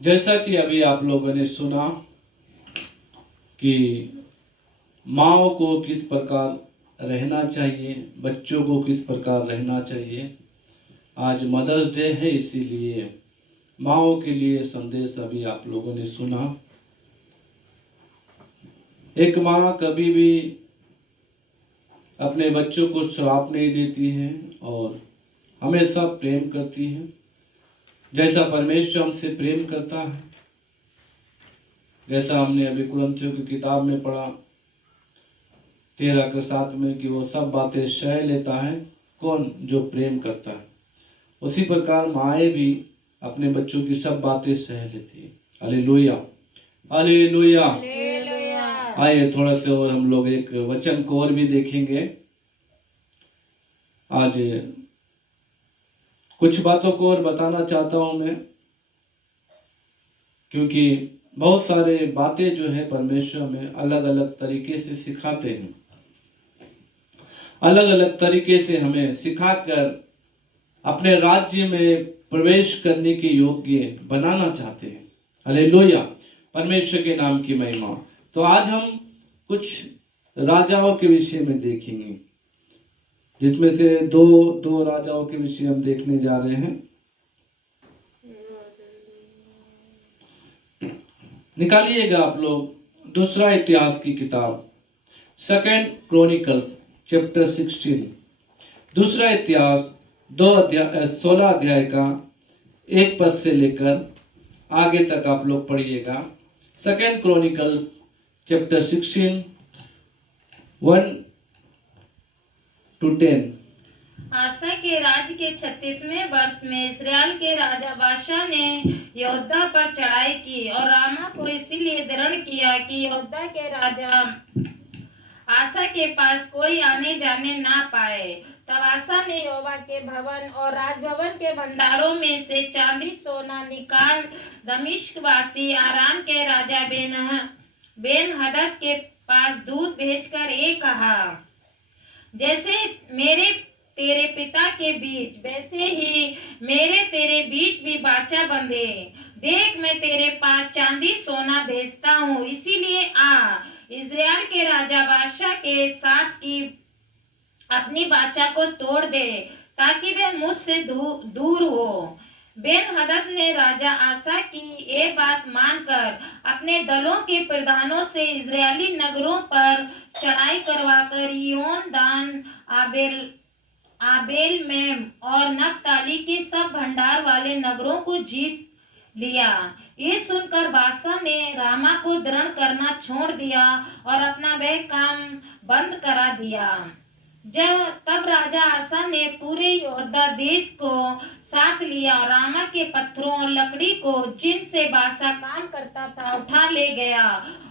जैसा कि अभी आप लोगों ने सुना कि माँ को किस प्रकार रहना चाहिए, बच्चों को किस प्रकार रहना चाहिए। आज मदर्स डे है, इसीलिए माँओं के लिए संदेश अभी आप लोगों ने सुना। एक माँ कभी भी अपने बच्चों को श्राप नहीं देती है और हमेशा प्रेम करती है, जैसा परमेश्वर हमसे प्रेम करता है। जैसा हमने अभी कुरिन्थियों की किताब में पढ़ा 13:7 में कि वो सब बातें सह लेता है कौन, जो प्रेम करता है। उसी प्रकार माएँ भी अपने बच्चों की सब बातें सह लेती है। Hallelujah, hallelujah. आइए थोड़ा सा और हम लोग एक वचन को और भी देखेंगे। आज कुछ बातों को और बताना चाहता हूं मैं, क्योंकि बहुत सारे बातें जो है परमेश्वर में अलग अलग तरीके से सिखाते हैं, अलग अलग तरीके से हमें सिखाकर अपने राज्य में प्रवेश करने के योग्य बनाना चाहते हैं। हालेलुया, परमेश्वर के नाम की महिमा। तो आज हम कुछ राजाओं के विषय में देखेंगे, जिसमें से दो राजाओं के विषय हम देखने जा रहे हैं। निकालिएगा आप लोग दूसरा इतिहास की किताब, 2 क्रॉनिकल्स चैप्टर 16। दूसरा इतिहास 16 अध्याय का 1 पद से लेकर आगे तक आप लोग पढ़िएगा। 2 क्रॉनिकल्स चैप्टर 16 1 to 10। आसा के राज्य के 36वें वर्ष में इस्राएल के राजा बादशाह ने यहूदा पर चढ़ाई की और रामा को इसीलिए दृढ़ किया कि यहूदा के राजा आसा के पास कोई आने जाने ना पाए। तब आसा ने यहोवा के भवन और राजभवन के भंडारों में से चांदी सोना निकाल दमिश्कवासी आराम के राजा बेन हदद के पास दूत भेजकर ये कहा, जैसे मेरे तेरे पिता के बीच वैसे ही मेरे तेरे बीच भी वाचा बंधे। देख, मैं तेरे पास चांदी सोना भेजता हूँ, इसीलिए आ इस्राएल के राजा बादशाह के साथ की अपनी वाचा को तोड़ दे, ताकि वह मुझसे दूर हो। बेन हदद ने राजा आसा की ये बात मानकर अपने दलों के प्रधानों से इजरायली नगरों पर चढ़ाई करवाकर यियोन, दान, आबेल में और नप्ताली के सब भंडार वाले नगरों को जीत लिया। ये सुनकर बादशाह ने रामा को दृढ़ करना छोड़ दिया और अपना वह काम बंद करा दिया। तब राजा आसा ने पूरे यहूदा देश को साथ लिया, रामा के पत्थरों और लकड़ी को जिनसे बादशाह काम करता था उठा ले गया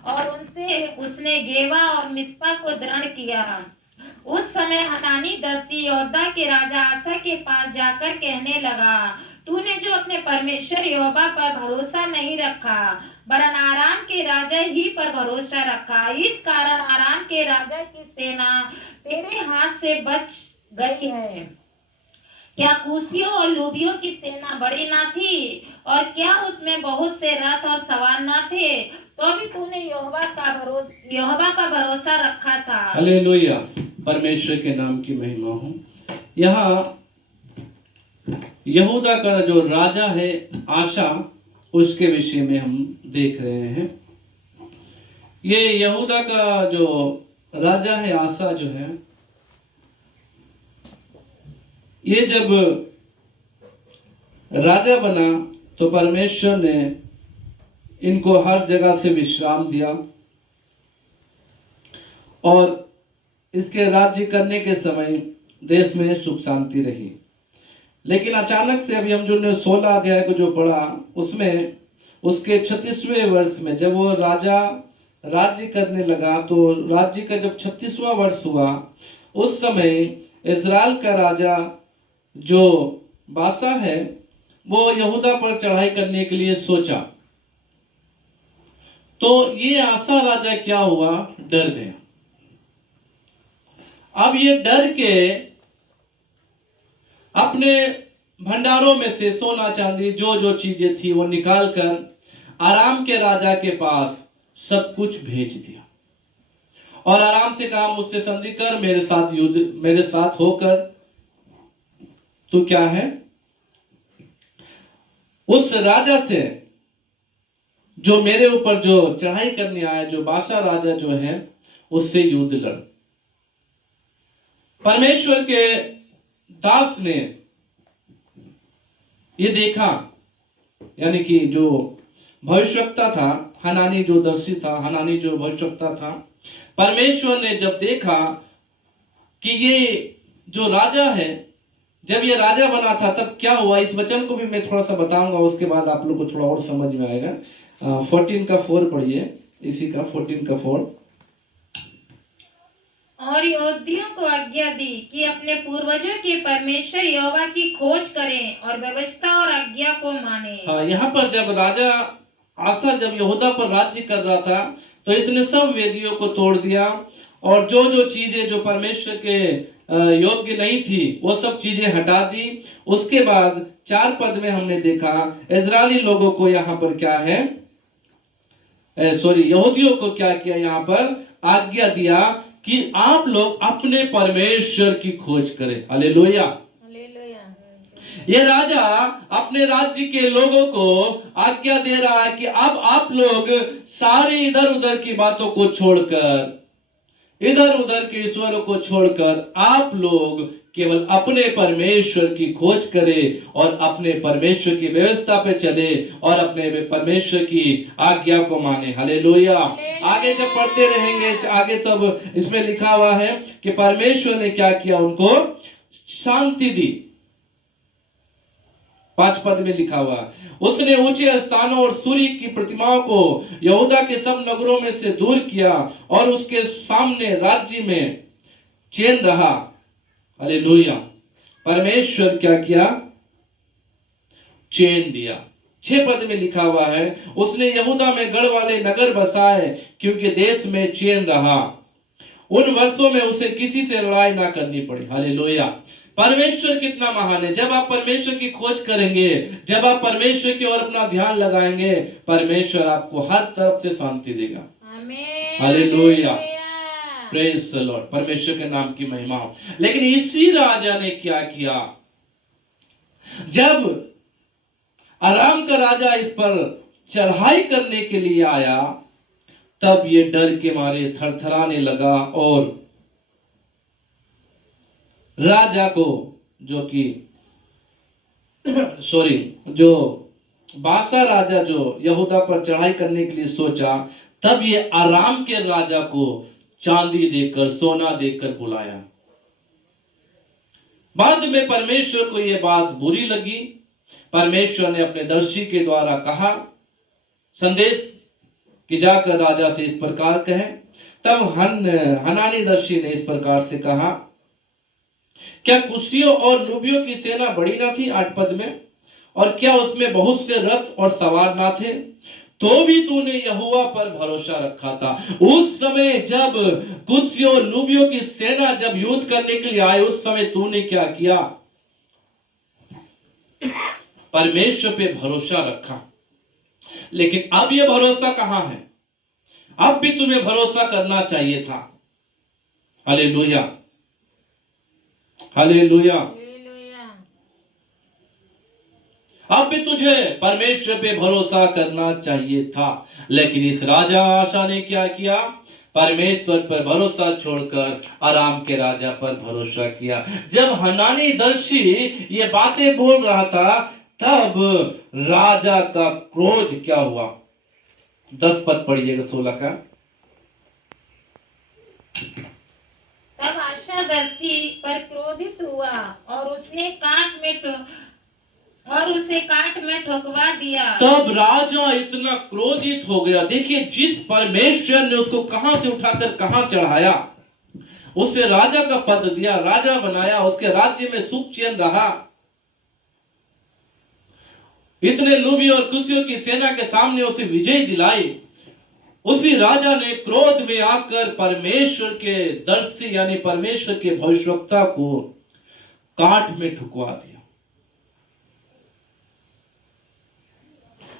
और उनसे उसने गेवा और मिस्पा को दृढ़ किया। उस समय हनानी दर्शी यहूदा के राजा आसा के पास जाकर कहने लगा, तूने जो अपने परमेश्वर यहोवा पर भरोसा नहीं रखा वरन आराम के राजा ही पर भरोसा रखा, इस कारण आराम के राजा की सेना तेरे हाथ से बच गई है। क्या कुशियों और लूबियों की सेना बड़ी ना थी, और क्या उसमें बहुत से रथ और सवार ना थे, तो भी तूने यहोवा पर भरोसा रखा था। हालेलुया, परमेश्वर के नाम की महिमा हो। यहाँ यहूदा का जो राजा है आशा, उसके विषय में हम देख रहे हैं। ये यहूदा का जो राजा है आशा जो है, ये जब राजा बना तो परमेश्वर ने इनको हर जगह से विश्राम दिया और इसके राज्य करने के समय देश में सुख शांति रही। लेकिन अचानक से अभी हम जो 16 अध्याय को जो पढ़ा, उसमें उसके 36वें वर्ष में जब वो राजा राज्य करने लगा, तो राज्य का जब 36वां वर्ष हुआ, उस समय इजराइल का राजा जो बादशाह है वो यहूदा पर चढ़ाई करने के लिए सोचा। तो ये आसा राजा क्या हुआ, डर गया। अब ये डर के अपने भंडारों में से सोना चांदी जो जो चीजें थी वो निकाल कर आराम के राजा के पास सब कुछ भेज दिया और आराम से कहा, मुझसे संधि कर, मेरे साथ युद्ध, मेरे साथ होकर तू क्या है, उस राजा से जो मेरे ऊपर जो चढ़ाई करने आया, जो बादशाह राजा जो है, उससे युद्ध लड़। परमेश्वर के दास ने ये देखा, यानी कि जो भविष्यवक्ता था, हनानी जो दर्शी था, हनानी जो भविष्यवक्ता था, परमेश्वर ने जब देखा कि ये जो राजा है, जब ये राजा बना था तब क्या हुआ, इस वचन को भी मैं थोड़ा सा बताऊंगा, उसके बाद आप लोग को थोड़ा और समझ में आएगा। 14 का 4 पढ़िए, इसी का 14 का 4। और यहूदियों को आज्ञा दी कि अपने पूर्वजों के परमेश्वर यहोवा की खोज करें और व्यवस्था और आज्ञा को माने। हाँ, यहाँ पर जब राजा आसा जब यहूदा पर राज्य कर रहा था तो इसने सब वेदियों को तोड़ दिया और जो जो चीजें जो परमेश्वर के योग्य नहीं थी वो सब चीजें हटा दी। उसके बाद 4 पद में हमने देखा इजरायली लोगों को यहाँ पर क्या है, यहूदियों को क्या किया, यहाँ पर आज्ञा दिया कि आप लोग अपने परमेश्वर की खोज करें। हालेलुया। ये राजा अपने राज्य के लोगों को आज्ञा दे रहा है कि अब आप लोग सारे इधर उधर की बातों को छोड़कर, इधर उधर के ईश्वरों को छोड़कर आप लोग केवल अपने परमेश्वर की खोज करें और अपने परमेश्वर की व्यवस्था पे चले और अपने परमेश्वर की आज्ञा को माने। हालेलुया। आगे जब पढ़ते रहेंगे आगे तब इसमें लिखा हुआ है कि परमेश्वर ने क्या किया, उनको शांति दी। 5 पद में लिखा हुआ, उसने ऊंचे स्थानों और सूर्य की प्रतिमाओं को यहूदा के सब नगरों में से दूर किया और उसके सामने राज्य में चैन रहा। हालेलुया। परमेश्वर क्या किया, चैन दिया। 6 पद में लिखा हुआ है, उसने यहूदा में गढ़ वाले नगर बसाए क्योंकि देश में चैन रहा। उन वर्षों में उसे किसी से लड़ाई ना करनी पड़ी। हालेलुया। परमेश्वर कितना महान है। जब आप परमेश्वर की खोज करेंगे, जब आप परमेश्वर की ओर अपना ध्यान लगाएंगे, परमेश्वर आपको हर तरफ से शांति देगा। हालेलुया। Praise the Lord. परमेश्वर के नाम की महिमा हो। लेकिन इसी राजा ने क्या किया, जब आराम का राजा इस पर चढ़ाई करने के लिए आया तब ये डर के मारे थरथराने लगा और राजा को जो बादशाह राजा जो यहूदा पर चढ़ाई करने के लिए सोचा, तब ये आराम के राजा को चांदी देकर, सोना देकर बुलाया। बाद में परमेश्वर को यह बात बुरी लगी। परमेश्वर ने अपने दर्शी के द्वारा कहा संदेश कि जाकर राजा से इस प्रकार कहें। तब हनानी दर्शी ने इस प्रकार से कहा, क्या कुशियों और लूबियों की सेना बड़ी ना थी? 8 पद में, और क्या उसमें बहुत से रथ और सवार ना थे? तो भी तूने यहोवा पर भरोसा रखा था। उस समय जब कुशियों लूबियों की सेना जब युद्ध करने के लिए आए, उस समय तूने क्या किया? परमेश्वर पे भरोसा रखा। लेकिन अब यह भरोसा कहां है? अब भी तुम्हें भरोसा करना चाहिए था। Hallelujah, hallelujah. अब भी तुझे परमेश्वर पे भरोसा करना चाहिए था। लेकिन इस राजा आशा ने क्या किया? परमेश्वर पर भरोसा छोड़कर आराम के राजा पर भरोसा किया। जब हनानी दर्शी ये बातें बोल रहा था, तब राजा का क्रोध क्या हुआ? 10 पद पढ़िएगा 16 का। तब आशादर्शी पर क्रोधित हुआ और उसे काट में ठोकवा दिया। तब राजा इतना क्रोधित हो गया। देखिए, जिस परमेश्वर ने उसको कहां से उठाकर कहां चढ़ाया, उसे राजा का पद दिया, राजा बनाया, उसके राज्य में सुख चैन रहा, इतने लूबी और कुशियों की सेना के सामने उसे विजय दिलाई, उसी राजा ने क्रोध में आकर परमेश्वर के दर्शी यानी परमेश्वर के भविष्यवक्ता को काट में ठुकवा दिया।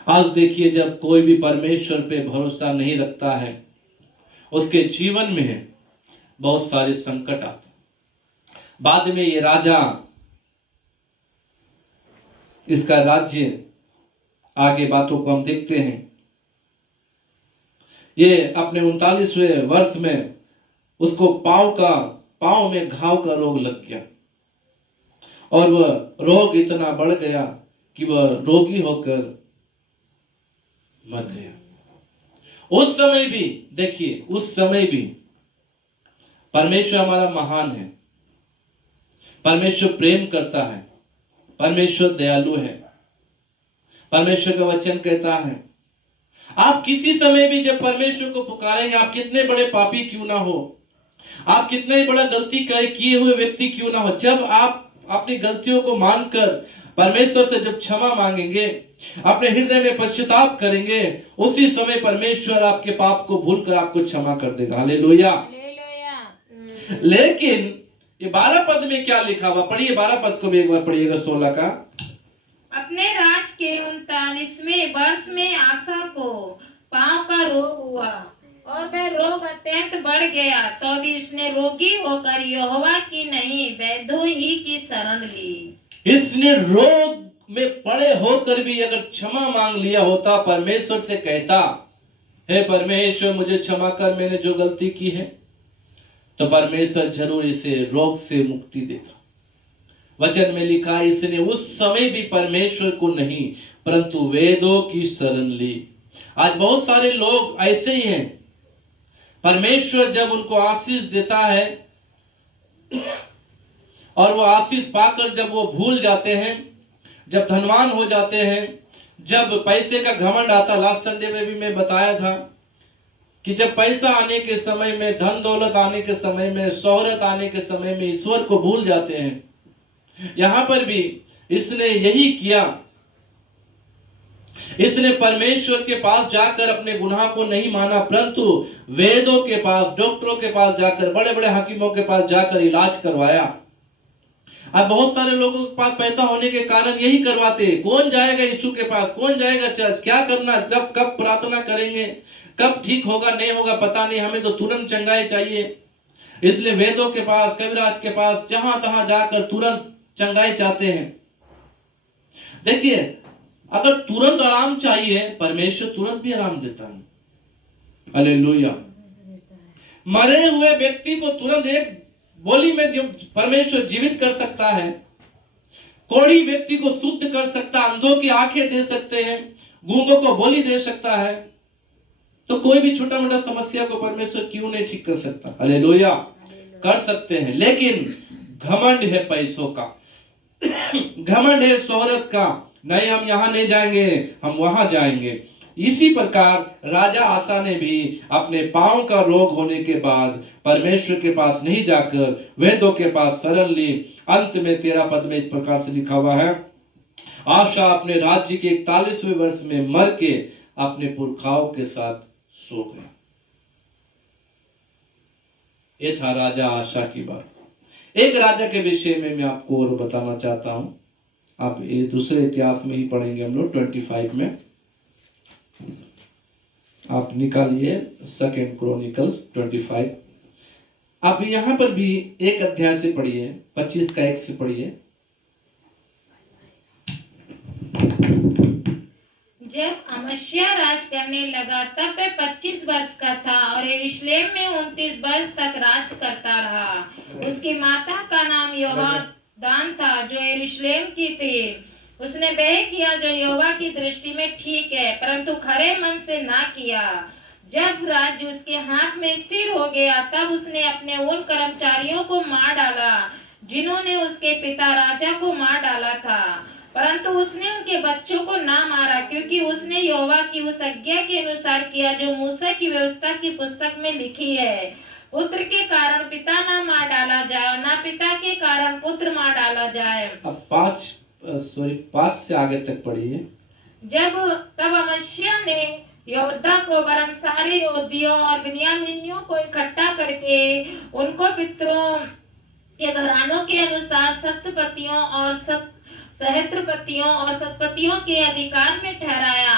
आज देखिए, जब कोई भी परमेश्वर पे भरोसा नहीं रखता है, उसके जीवन में बहुत सारे संकट आते हैं। बाद में ये राजा, इसका राज्य, आगे बातों को हम देखते हैं। ये अपने 39वें वर्ष में उसको पांव में घाव का रोग लग गया और वह रोग इतना बढ़ गया कि वह रोगी होकर मर गया। उस समय भी देखिए, उस समय भी परमेश्वर हमारा महान है, परमेश्वर प्रेम करता है, परमेश्वर दयालु है। परमेश्वर का वचन कहता है, आप किसी समय भी जब परमेश्वर को पुकारेंगे, आप कितने बड़े पापी क्यों ना हो, आप कितने बड़ा गलती किए हुए व्यक्ति क्यों ना हो, जब आप अपनी गलतियों को मानकर परमेश्वर से जब क्षमा मांगेंगे, अपने हृदय में पश्चाताप करेंगे, उसी समय परमेश्वर आपके पाप को भूलकर आपको क्षमा कर देगा। हालेलुया। लेकिन ये 12 पद में क्या लिखा हुआ, पढ़िए 12 पद को भी एक बार पढ़िएगा, 16 का। अपने राज के 39वें वर्ष में आसा को पांव का रोग हुआ और वह रोग अत्यंत बढ़ गया, तो भी उसने रोगी होकर यहोवा की नहीं वैद्यों ही की शरण ली। इसने रोग में पड़े होकर भी अगर क्षमा मांग लिया होता, परमेश्वर से कहता, हे परमेश्वर मुझे क्षमा कर, मैंने जो गलती की है, तो परमेश्वर जरूर इसे रोग से मुक्ति देगा। वचन में लिखा है, इसने उस समय भी परमेश्वर को नहीं परंतु वेदों की शरण ली। आज बहुत सारे लोग ऐसे ही हैं, परमेश्वर जब उनको आशीष देता है और वो आशीष पाकर जब वो भूल जाते हैं, जब धनवान हो जाते हैं, जब पैसे का घमंड आता, लास्ट संडे में भी मैं बताया था कि जब पैसा आने के समय में, धन दौलत आने के समय में, शोहरत आने के समय में ईश्वर को भूल जाते हैं। यहां पर भी इसने यही किया। इसने परमेश्वर के पास जाकर अपने गुनाह को नहीं माना, परंतु वेदों के पास, डॉक्टरों के पास जाकर, बड़े बड़े हकीमों के पास जाकर इलाज करवाया। अब बहुत सारे लोगों के पास पैसा होने के कारण यही करवाते हैं। कौन जाएगा यीशु के पास, कौन जाएगा चर्च, क्या करना, जब कब प्रार्थना करेंगे, कब ठीक होगा नहीं होगा पता नहीं, हमें तो तुरंत चंगाई चाहिए। इसलिए वेदों के पास, कविराज के पास, जहां तहां जाकर तुरंत चंगाई चाहते हैं। देखिए, अगर तुरंत आराम चाहिए, परमेश्वर तुरंत भी आराम देता है। हालेलुया। मरे हुए व्यक्ति को तुरंत एक बोली में परमेश्वर जीवित कर सकता है, कोढ़ी व्यक्ति को शुद्ध कर सकता है, अंधों की आंखें दे सकते हैं, गूंगों को बोली दे सकता है। तो कोई भी छोटा मोटा समस्या को परमेश्वर क्यों नहीं ठीक कर सकता। हालेलुया। कर सकते हैं, लेकिन घमंड है पैसों का, घमंड है शोहरत का, नहीं हम यहां नहीं जाएंगे, हम वहां जाएंगे। इसी प्रकार राजा आसा ने भी अपने पांव का रोग होने के बाद परमेश्वर के पास नहीं जाकर वेदों के पास शरण ली। अंत में 13 पद में इस प्रकार से लिखा हुआ है, आशा अपने राज्य के 41वें वर्ष में मर के अपने पुरखाओं के साथ सो गया। ये था राजा आशा की बात। एक राजा के विषय में मैं आपको और बताना चाहता हूं। आप ये दूसरे इतिहास में ही पढ़ेंगे हम लोग, 25 में आप निकालिए 2 क्रॉनिकल्स 25। आप यहां पर भी एक अध्याय से पढ़िए, 25 का 1 से पढ़िए। जब अमस्या राज करने लगा तब वह 25 वर्ष का था और यरूशलेम में 29 वर्ष तक राज करता रहा। उसकी माता का नाम यहोदान था जो यरूशलेम की थी। उसने वह किया जो यहोवा की दृष्टि में ठीक है, परंतु खरे मन से ना किया। जब राज्य उसके हाथ में स्थिर हो गया तब उसने अपने उन कर्मचारियों को मार डाला जिन्होंने उसके पिता राजा को मार डाला था, परंतु उसने उनके बच्चों को ना मारा, क्योंकि उसने यहोवा की उस आज्ञा के अनुसार किया जो मूसा की व्यवस्था की पुस्तक में लिखी है, पुत्र के कारण पिता ना मार डाला जाए और ना पिता के कारण पुत्र मार डाला जाए। अब 5 से आगे तक पढ़िए। तब अमस्या ने योद्धा को वरन सारे योद्धियों और बिन्यामीनियों को इकट्ठा करके उनको पितरों के घरानों के अनुसार सहस्त्रपतियों और शतपतियों के अधिकार में ठहराया,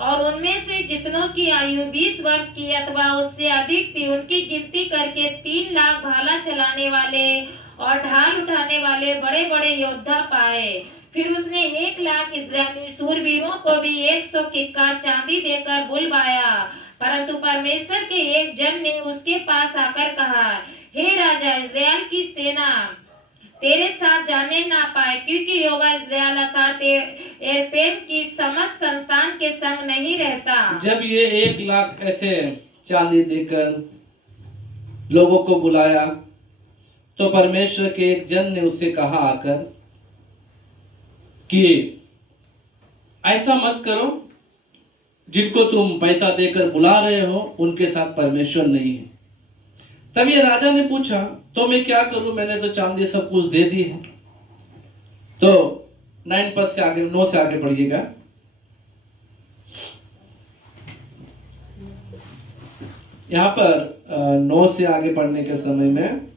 और उनमें से जितनों की आयु 20 वर्ष की अथवा उससे अधिक थी उनकी गिनती करके 3 लाख भाला चलाने वाले और ढाल उठाने वाले बड़े बड़े योद्धा पाए। फिर उसने 1 लाख इस्राएली शूरवीरों को भी 100 किक्कार चांदी देकर बुलवाया। परंतु परमेश्वर के एक जन ने उसके पास आकर कहा, हे राजा, इस्राएल की सेना तेरे साथ जाने ना पाए, क्योंकि यहोवा इस्राएल अर्थात एरपेम की समस्त संतान के संग नहीं रहता। जब ये 1 लाख ऐसे चांदी देकर लोगों को बुलाया तो परमेश्वर के एक जन ने उससे कहा आकर कि ऐसा मत करो, जिनको तुम पैसा देकर बुला रहे हो उनके साथ परमेश्वर नहीं है। तब ये राजा ने पूछा, तो मैं क्या करूं, मैंने तो चांदी सब कुछ दे दी है। तो 9 पद से आगे, 9 से आगे पढ़िएगा। यहाँ पर 9 से आगे पढ़ने के समय में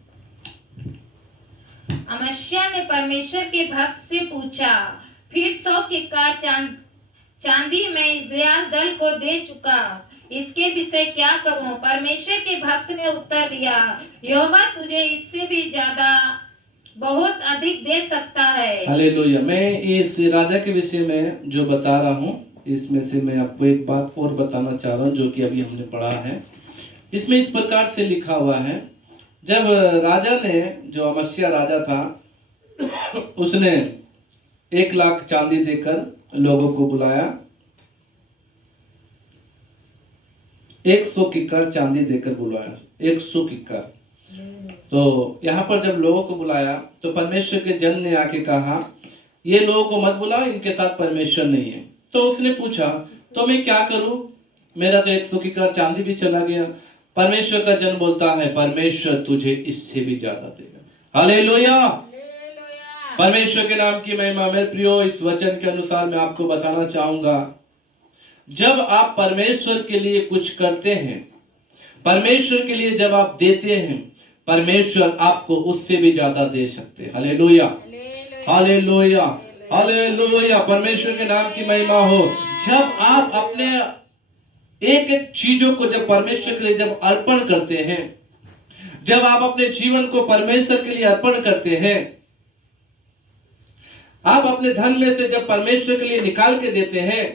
अमस्या ने परमेश्वर के भक्त से पूछा, फिर 100 किक्कार चांदी मैं इस्राएल दल को दे चुका, इसके विषय क्या करूं? परमेश्वर के भक्त ने उत्तर दिया, यहोवा तुझे इससे भी ज्यादा बहुत अधिक दे सकता है। हालेलुया। मैं इस राजा के विषय में जो बता रहा हूँ, इसमें से मैं आपको एक बात और बताना चाह रहा हूँ जो कि अभी हमने पढ़ा है। इसमें इस प्रकार से लिखा हुआ है, जब राजा ने, जो अमस्या राजा था, उसने 1 लाख चांदी देकर लोगों को बुलाया, 100 किक्कार चांदी देकर बुलाया, 100 किक्कार। तो यहाँ पर जब लोगों को बुलाया तो परमेश्वर के जन ने आके कहा, ये लोगों को मत बुलाओ, इनके साथ परमेश्वर नहीं है। तो उसने पूछा, तो मैं क्या करूं, मेरा तो 100 किक्कार चांदी भी चला गया। परमेश्वर का जन बोलता है, परमेश्वर तुझे इससे भी ज्यादा देगा। हालेलुया। परमेश्वर के नाम की महिमा। मेरे प्रियो, इस वचन के अनुसार मैं आपको बताना चाहूंगा, जब आप परमेश्वर के लिए कुछ करते हैं, परमेश्वर के लिए जब आप देते हैं, परमेश्वर आपको उससे भी ज्यादा दे सकते हैं। Hallelujah, hallelujah, hallelujah. परमेश्वर के नाम की महिमा हो। जब आप अपने एक एक चीजों को जब परमेश्वर के लिए जब अर्पण करते हैं, जब आप अपने जीवन को परमेश्वर के लिए अर्पण करते हैं, आप अपने धन में से जब परमेश्वर के लिए निकाल के देते हैं,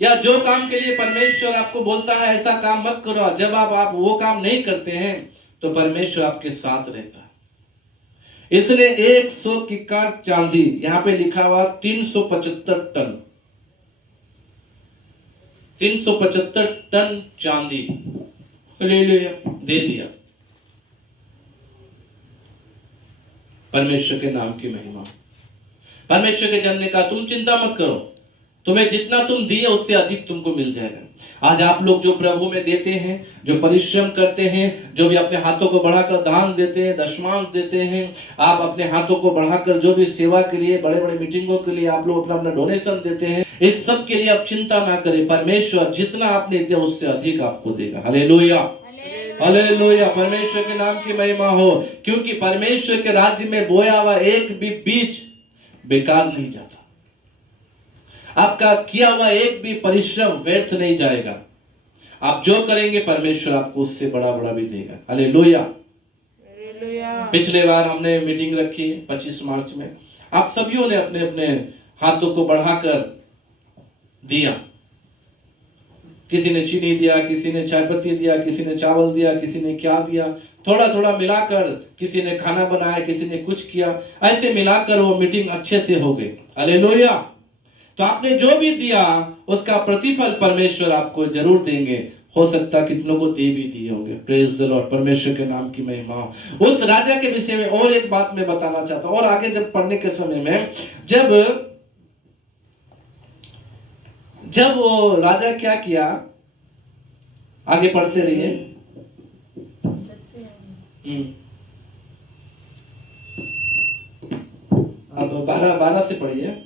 या जो काम के लिए परमेश्वर आपको बोलता है ऐसा काम मत करो, जब आप वो काम नहीं करते हैं तो परमेश्वर आपके साथ रहता है। इसलिए 100 किक्कार चांदी, यहां पे लिखा हुआ 375 टन, 375 टन चांदी ले लिया, दे दिया। परमेश्वर के नाम की महिमा। परमेश्वर के जन ने कहा, तुम चिंता मत करो, तुम्हें जितना तुम दिए उससे अधिक तुमको मिल जाएगा। आज आप लोग जो प्रभु में देते हैं, जो परिश्रम करते हैं, जो भी अपने हाथों को बढ़ाकर दान देते हैं, दशमांश देते हैं, आप अपने हाथों को बढ़ाकर जो भी सेवा के लिए, बड़े बड़े मीटिंगों के लिए आप लोग अपना अपना डोनेशन देते हैं, इस सब के लिए आप चिंता ना करें। परमेश्वर जितना आपने दिया उससे अधिक आपको देगा। Hallelujah, hallelujah. परमेश्वर के नाम की महिमा हो। क्योंकि परमेश्वर के राज्य में बोया हुआ एक भी बीज बेकार नहीं जाता, आपका किया हुआ एक भी परिश्रम व्यर्थ नहीं जाएगा। आप जो करेंगे परमेश्वर आपको उससे बड़ा बड़ा भी देगा। हालेलुया। पिछले बार हमने मीटिंग रखी 25 मार्च में, आप सभी ने अपने अपने हाथों को बढ़ाकर दिया। किसी ने चीनी दिया, किसी ने चाय पत्ती दिया, किसी ने चावल दिया, किसी ने क्या दिया, थोड़ा थोड़ा मिलाकर किसी ने खाना बनाया, किसी ने कुछ किया, ऐसे मिलाकर वो मीटिंग अच्छे से हो गई। हालेलुया। तो आपने जो भी दिया उसका प्रतिफल परमेश्वर आपको जरूर देंगे। हो सकता कितनों को दे भी दिए होंगे। Praise the Lord. परमेश्वर के नाम की महिमा हो। उस राजा के विषय में और एक बात मैं बताना चाहता हूं, और आगे जब पढ़ने के समय में जब वो राजा क्या किया, आगे पढ़ते रहिए। अब 12 से पढ़िए।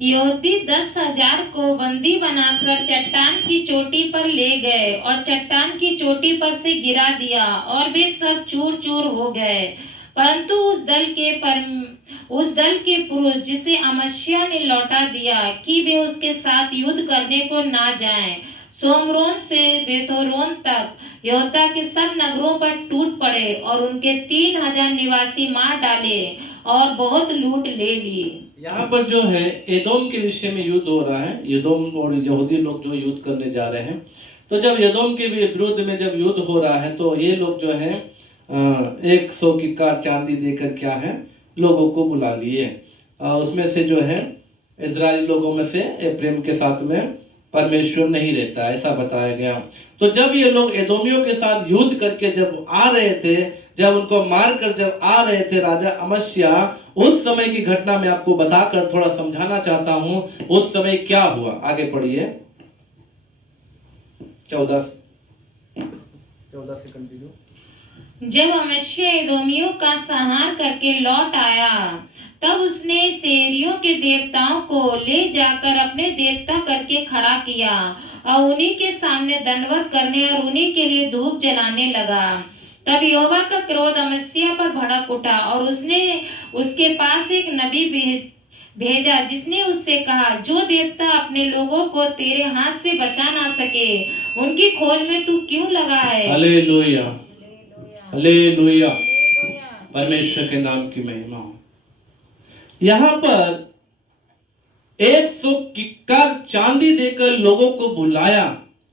यहूदी 10,000 को बंदी बनाकर चट्टान की चोटी पर ले गए और चट्टान की चोटी पर से गिरा दिया और वे सब चूर चूर हो गए। परंतु उस दल के पुरुष जिसे अमस्या ने लौटा दिया कि वे उसके साथ युद्ध करने को ना जाएं, सोमरोन से बेथोरोन तक यहूदा के सब नगरों पर टूट पड़े और उनके 3,000 निवासी मार डाले और बहुत लूट ले ली। यहाँ पर जो है एदोम के विषय में युद्ध हो रहा है। एदोम और यहूदी लोग जो युद्ध करने जा रहे हैं, तो जब एदोम के विरुद्ध में जब युद्ध हो रहा है तो ये लोग जो है 100 किक्कार चांदी देकर क्या है लोगों को बुला लिए। उसमें से जो है इजरायली लोगों में से एप्रैम के साथ में परमेश्वर नहीं रहता, ऐसा बताया गया। तो जब ये लोग एदोमियों के साथ युद्ध करके जब आ रहे थे, जब उनको मारकर जब आ रहे थे राजा अमस्या, उस समय की घटना मैं आपको बताकर थोड़ा समझाना चाहता हूं। उस समय क्या हुआ, आगे पढ़िए 14 से कंटिन्यू। जब अमस्या एदोमियों का संहार करके लौट आया, तब उसने सेरियों के देवताओं को ले जाकर अपने देवता करके खड़ा किया और उन्हीं के सामने दंडवत करने और उन्हीं के लिए धूप जलाने लगा। तब यहोवा का क्रोध अमस्या पर भड़क उठा और उसने उसके पास एक नबी भेजा जिसने उससे कहा, जो देवता अपने लोगों को तेरे हाथ से बचा ना सके, उनकी खोज में तू क्यों लगा है? हालेलुया, हालेलुया, परमेश्वर के नाम की महिमा हो। यहाँ पर 100 किक्कार चांदी देकर लोगों को बुलाया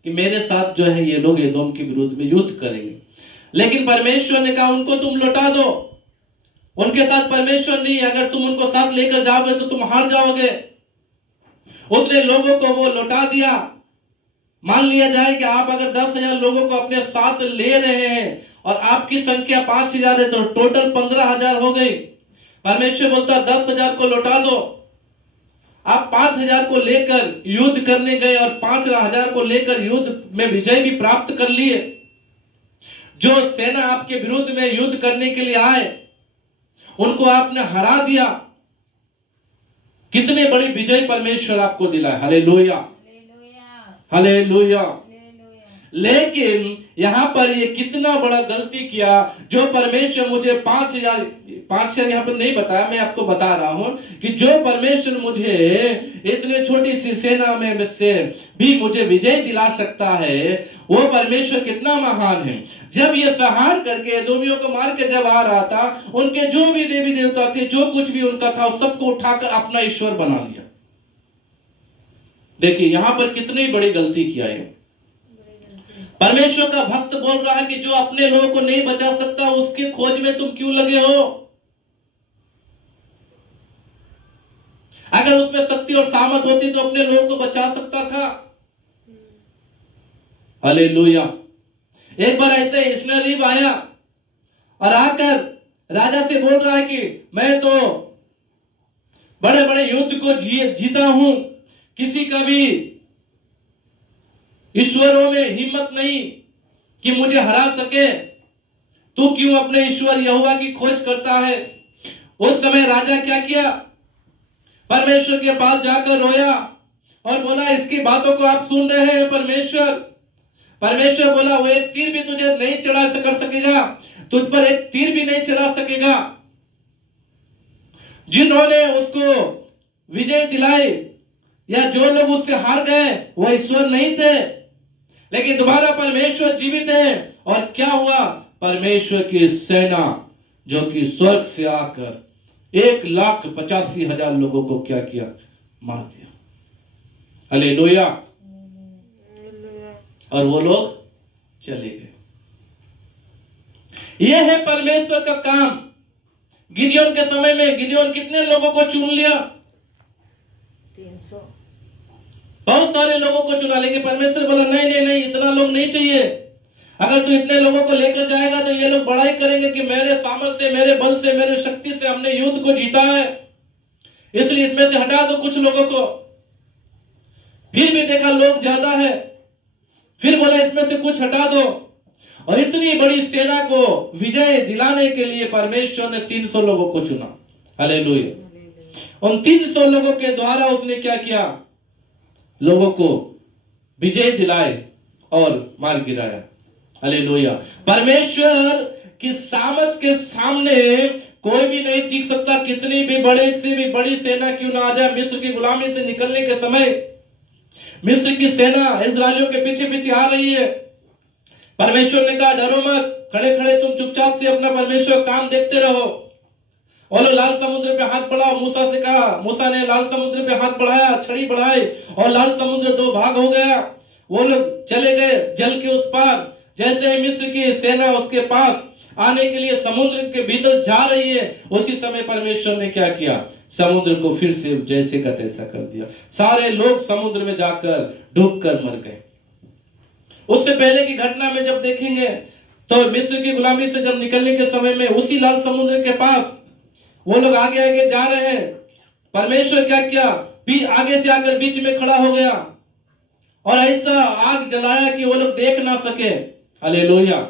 कि मेरे साथ जो है ये लोग एदोम के विरुद्ध में युद्ध करेंगे, लेकिन परमेश्वर ने कहा उनको तुम लौटा दो। उनके साथ परमेश्वर नहीं, अगर तुम उनको साथ लेकर जाओगे तो तुम हार जाओगे। उतने लोगों को वो लौटा दिया। मान लिया जाए कि आप अगर 10,000 लोगों को अपने साथ ले रहे हैं और आपकी संख्या 5,000 है तो टोटल 15,000 हो गई। परमेश्वर बोलता 10,000 को लौटा दो। आप 5,000 को लेकर युद्ध करने गए और 5,000 को लेकर युद्ध में विजय भी प्राप्त कर लिए। जो सेना आपके विरुद्ध में युद्ध करने के लिए आए उनको आपने हरा दिया। कितने बड़ी विजय परमेश्वर आपको दिलाए। Hallelujah, hallelujah. लेकिन यहाँ पर ये कितना बड़ा गलती किया। जो परमेश्वर मुझे 5,000 यहाँ पर नहीं बताया, मैं आपको बता रहा हूं कि जो परमेश्वर मुझे इतने छोटी सी सेना में से भी मुझे विजय दिला सकता है, वो परमेश्वर कितना महान है। जब ये संहार करके एदोमियों को मार के जब आ रहा था, उनके जो भी देवी देवता थे, जो कुछ भी उनका था, सबको उठाकर अपना ईश्वर बना लिया। देखिए यहाँ पर कितनी बड़ी गलती किया है। परमेश्वर का भक्त बोल रहा है कि जो अपने लोगों को नहीं बचा सकता उसके खोज में तुम क्यों लगे हो। अगर उसमें शक्ति और सामर्थ होती तो अपने लोगों को बचा सकता था। हालेलुया। एक बार ऐसे इस्राएली आया और आकर राजा से बोल रहा है कि मैं तो बड़े बड़े युद्ध को जीता हूं, किसी का भी ईश्वरों में हिम्मत नहीं कि मुझे हरा सके, तू क्यों अपने ईश्वर यहोवा की खोज करता है। उस समय राजा क्या किया, परमेश्वर के पास जाकर रोया और बोला इसकी बातों को आप सुन रहे हैं परमेश्वर बोला वो एक तीर भी तुझे नहीं चढ़ा कर सकेगा, तुझ पर एक तीर भी नहीं चढ़ा सकेगा। जिन्होंने उसको विजय दिलाई या जो लोग उससे हार गए वो ईश्वर नहीं थे, लेकिन दोबारा परमेश्वर जीवित है। और क्या हुआ, परमेश्वर की सेना जो कि स्वर्ग से आकर 1,85,000 लोगों को क्या किया, मार दिया। हालेलुया। और वो लोग चले गए। यह है परमेश्वर का काम। गिदियोन के समय में गिदियोन कितने लोगों को चुन लिया, 300। बहुत सारे लोगों को चुना, लेकिन परमेश्वर बोला नहीं, इतना लोग नहीं चाहिए। अगर तू इतने लोगों को लेकर जाएगा तो ये लोग बड़ाई करेंगे कि मेरे सामर्थ्य से, मेरे बल से, मेरे शक्ति से हमने युद्ध को जीता है, इसलिए इसमें से हटा दो कुछ लोगों को। फिर भी देखा लोग ज्यादा है, फिर बोला इसमें से कुछ हटा दो। और इतनी बड़ी सेना को विजय दिलाने के लिए परमेश्वर ने 300 लोगों को चुना। हालेलुया। उन 300 लोगों के द्वारा उसने क्या किया? लोगों को विजय दिलाए और मार गिराया। हालेलुया। परमेश्वर की सामर्थ के सामने कोई भी नहीं टिक सकता। कितनी भी बड़े से भी बड़ी सेना क्यों ना आ जाए। मिस्र की गुलामी से निकलने के समय मिस्र की सेना इस्राएलियों के पीछे पीछे आ रही है। परमेश्वर ने कहा डरो मत, खड़े खड़े तुम चुपचाप से अपना परमेश्वर काम देखते रहो। और लाल समुद्र पे हाथ बढ़ाओ। मूसा से कहा, मूसा ने लाल समुद्र पे हाथ बढ़ाया, छड़ी बढ़ाई और लाल समुद्र 2 भाग हो गया। वो लोग चले गए जल के उस पार। जैसे ही मिस्र की सेना उसके पास आने के लिए समुद्र के भीतर जा रही है, उसी समय परमेश्वर ने क्या किया? समुद्र को फिर से जैसे का तैसा कर दिया। सारे लोग समुद्र में जाकर डूबकर मर गए। उससे पहले की घटना में जब देखेंगे तो मिस्र की गुलामी से जब निकलने के समय में उसी लाल समुद्र के पास वो लोग आगे आगे जा रहे हैं। परमेश्वर क्या किया? भी आगे से आकर बीच में खड़ा हो गया और ऐसा आग जलाया कि वो लोग देख ना सके। हालेलुया।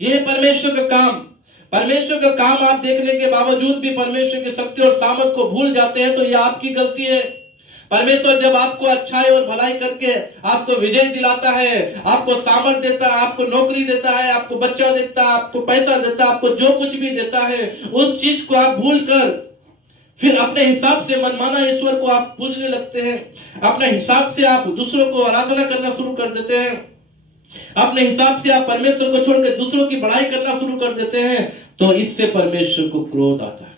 ये परमेश्वर का काम। परमेश्वर का काम आप देखने के बावजूद भी परमेश्वर की शक्ति और सामर्थ को भूल जाते हैं, तो ये आपकी गलती है। परमेश्वर जब आपको अच्छाई और भलाई करके आपको विजय दिलाता है, आपको सामर्थ देता है, आपको नौकरी देता है, आपको बच्चा देता है, आपको पैसा देता है, आपको जो कुछ भी देता है, उस चीज को आप भूल कर फिर अपने हिसाब से मनमाना ईश्वर को आप पूजने लगते हैं। अपने हिसाब से आप दूसरों को आराधना करना शुरू कर देते हैं। अपने हिसाब से आप परमेश्वर को छोड़कर दूसरों की बड़ाई करना शुरू कर देते हैं, तो इससे परमेश्वर को क्रोध आता है।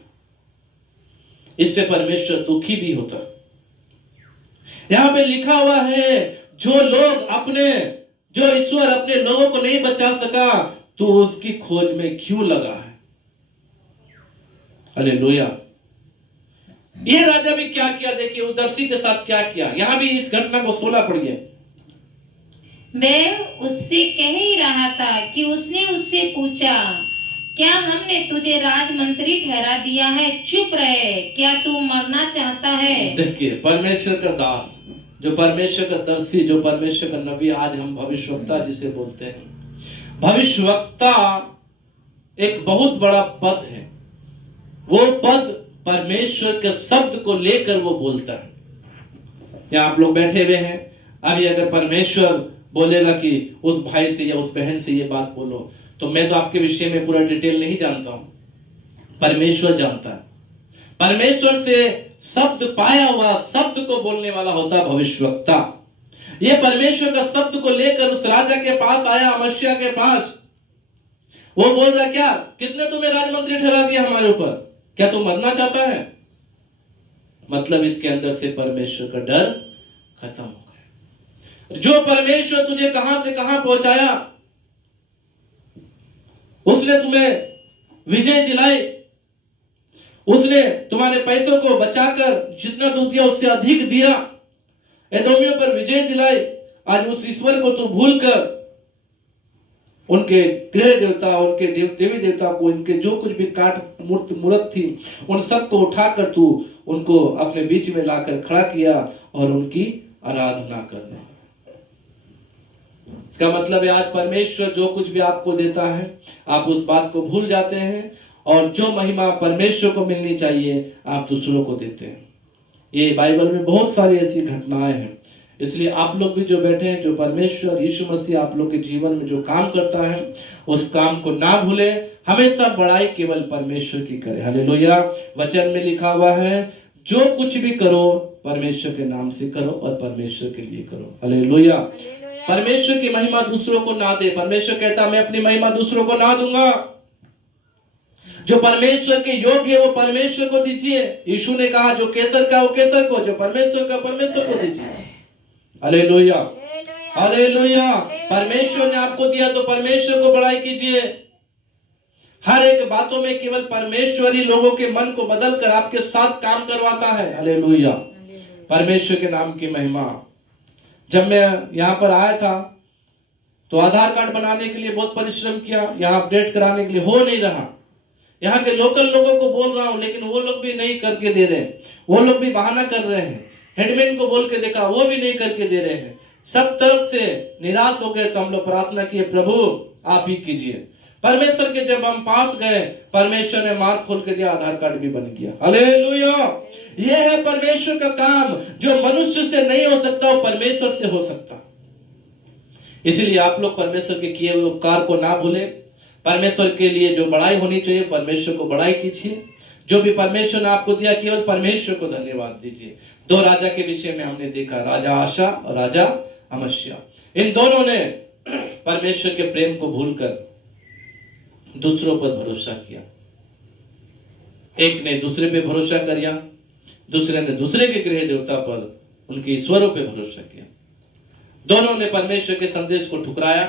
इससे परमेश्वर दुखी भी होता है। यहां पे लिखा हुआ है जो ईश्वर अपने लोगों को नहीं बचा सका, तो उसकी खोज में क्यों लगा है। हालेलुया। ये राजा भी क्या किया, देखिए उदर्शी के साथ क्या किया। यहां भी इस घटना को 16 पढ़िए। मैं उससे कह ही रहा था कि उसने उससे पूछा, क्या हमने तुझे राजमंत्री ठहरा दिया है? चुप रहे, क्या तू मरना चाहता है? देखिए परमेश्वर का दास, जो परमेश्वर का दर्शी, जो परमेश्वर का नबी, आज हम भविष्यवक्ता जिसे बोलते हैं। भविष्यवक्ता एक बहुत बड़ा पद है। वो पद परमेश्वर के शब्द को लेकर वो बोलता है। यहाँ आप लोग बैठे हुए हैं, अभी अगर परमेश्वर बोलेगा कि उस भाई से या उस बहन से ये बात बोलो, तो मैं तो आपके विषय में पूरा डिटेल नहीं जानता हूं, परमेश्वर जानता है। परमेश्वर से शब्द पाया हुआ शब्द को बोलने वाला होता भविष्यवक्ता। ये परमेश्वर का शब्द को लेकर उस राजा के पास आया, अमस्या के पास। वो बोल रहा, क्या किसने तुम्हें राजमंत्री ठहरा दिया हमारे ऊपर? क्या तू मरना चाहता है? मतलब इसके अंदर से परमेश्वर का डर खत्म हो गया। जो परमेश्वर तुझे कहां से कहां पहुंचाया, उसने तुम्हें विजय दिलाई, उसने तुम्हारे पैसों को बचाकर जितना तू दिया उससे अधिक दिया, एदोमियों पर विजय दिलाई। आज उस ईश्वर को तू भूलकर उनके गृह देवता, उनके देवी देवता को, इनके जो कुछ भी काट मूर्त थी, उन सबको उठाकर तू उनको अपने बीच में लाकर खड़ा किया और उनकी आराधना करना। इसका मतलब है आज परमेश्वर जो कुछ भी आपको देता है, आप उस बात को भूल जाते हैं और जो महिमा परमेश्वर को मिलनी चाहिए आप दूसरों को देते हैं। ये बाइबल में बहुत सारी ऐसी घटनाएं हैं। इसलिए आप लोग भी जो बैठे हैं, जो परमेश्वर यीशु मसीह आप लोग के जीवन में जो काम करता है, उस काम को ना भूले, हमेशा बड़ाई केवल परमेश्वर की करें। हालेलुया। वचन में लिखा हुआ है, जो कुछ भी करो परमेश्वर के नाम से करो और परमेश्वर के लिए करो। हालेलुया। परमेश्वर की महिमा दूसरों को ना दे। परमेश्वर कहता मैं अपनी महिमा दूसरों को ना दूंगा। जो परमेश्वर के योग्य है वो परमेश्वर को दीजिए। यीशु ने कहा जो केसर का वो केसर को, जो परमेश्वर का परमेश्वर को दीजिए। Hallelujah, hallelujah. परमेश्वर ने आपको दिया तो परमेश्वर को बड़ाई कीजिए। हर एक बातों में केवल परमेश्वर ही लोगों के मन को बदलकर आपके साथ काम करवाता है। हालेलुया। परमेश्वर के नाम की महिमा। जब मैं यहाँ पर आया था तो आधार कार्ड बनाने के लिए बहुत परिश्रम किया, यहाँ अपडेट कराने के लिए हो नहीं रहा। यहाँ के लोकल लोगों को बोल रहा हूँ लेकिन वो लोग भी नहीं करके दे रहे, वो लोग भी बहाना कर रहे हैं। हेडमैन को बोल के देखा, वो भी नहीं करके दे रहे हैं। सब तरफ से निराश हो गए तो हम लोग प्रार्थना किए, प्रभु आप ही कीजिए। परमेश्वर के जब हम पास गए, परमेश्वर ने मार्ग खोल के दिया, आधार कार्ड भी बन गया। हालेलुया। ये है परमेश्वर का काम, जो मनुष्य से नहीं हो सकता वो परमेश्वर से हो सकता। इसलिए आप लोग परमेश्वर के किए हुए उपकार को ना भूलें। परमेश्वर के लिए जो बड़ाई होनी चाहिए, परमेश्वर को बड़ाई कीजिए। जो भी परमेश्वर ने आपको दिया, केवल परमेश्वर को धन्यवाद दीजिए। दो राजा के विषय में हमने देखा, राजा आशा और राजा अमस्या। इन दोनों ने परमेश्वर के प्रेम को भूलकर दूसरों पर भरोसा किया। एक ने दूसरे पे भरोसा किया, दूसरे ने दूसरे के गृह देवता पर, उनके ईश्वरों पे भरोसा किया। दोनों ने परमेश्वर के संदेश को ठुकराया।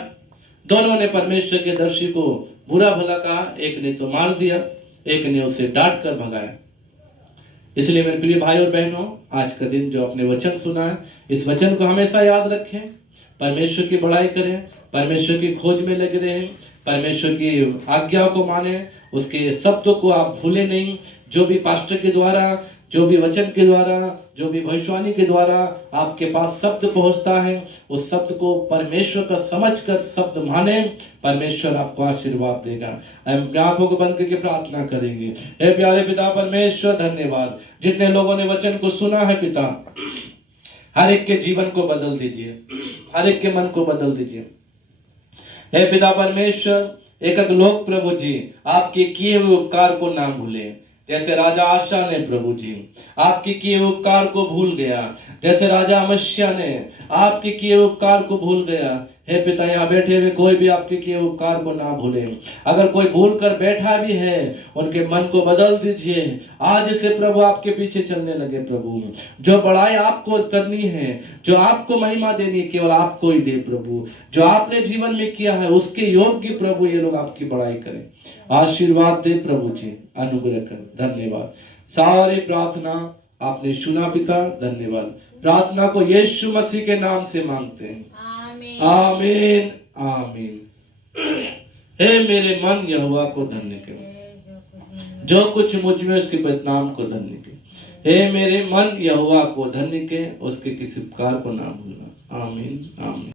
दोनों ने परमेश्वर के दर्शी को बुरा भला कहा। एक ने तो मार दिया, एक ने उसे डांट कर भगाया। इसलिए मेरे प्रिय भाई और बहनों, आज का दिन जो अपने वचन सुना है, इस वचन को हमेशा याद रखें। परमेश्वर की बड़ाई करें, परमेश्वर की खोज में लगे रहें, परमेश्वर की आज्ञाओं को माने, उसके शब्दों को आप भूले नहीं। जो भी पास्टर के द्वारा, जो भी वचन के द्वारा, जो भी भविष्यवाणी के द्वारा आपके पास शब्द पहुंचता है, उस शब्द को परमेश्वर का समझकर शब्द माने, परमेश्वर आपको आशीर्वाद देगा। हम आंखों को बंद करके प्रार्थना करेंगे। हे प्यारे पिता परमेश्वर, धन्यवाद जितने लोगों ने वचन को सुना है पिता, हर एक के जीवन को बदल दीजिए, हर एक के मन को बदल दीजिए। हे पिता परमेश्वर, एक लोग प्रभु जी आपके किए हुए उपकार को ना भूले। जैसे राजा आशा ने प्रभु जी आपके किए हुए उपकार को भूल गया, जैसे राजा अमस्या ने आपके किए हुए उपकार को भूल गया। हे पिता, यहाँ बैठे हुए कोई भी आपके किए हुए उपकार को ना भूले। अगर कोई भूल कर बैठा भी है, उनके मन को बदल दीजिए। आज से प्रभु आपके पीछे चलने लगे। प्रभु, जो बड़ाई आपको करनी है, जो आपको महिमा देनी है, केवल आपको ही दे प्रभु। जो आपने जीवन में किया है उसके योग्य प्रभु ये लोग आपकी बड़ाई करें। आशीर्वाद दे प्रभु जी, अनुग्रह कर। धन्यवाद। सारी प्रार्थना आपने सुना पिता, धन्यवाद। प्रार्थना को यीशु मसीह के नाम से मांगते हैं, आमीन आमीन। हे मेरे मन यहोवा को धन्य कर, जो कुछ मुझ में उसके नाम को धन्य कर। हे मेरे मन यहोवा को धन्य के, उसके किसी उपकार को ना भूलना। आमीन आमीन।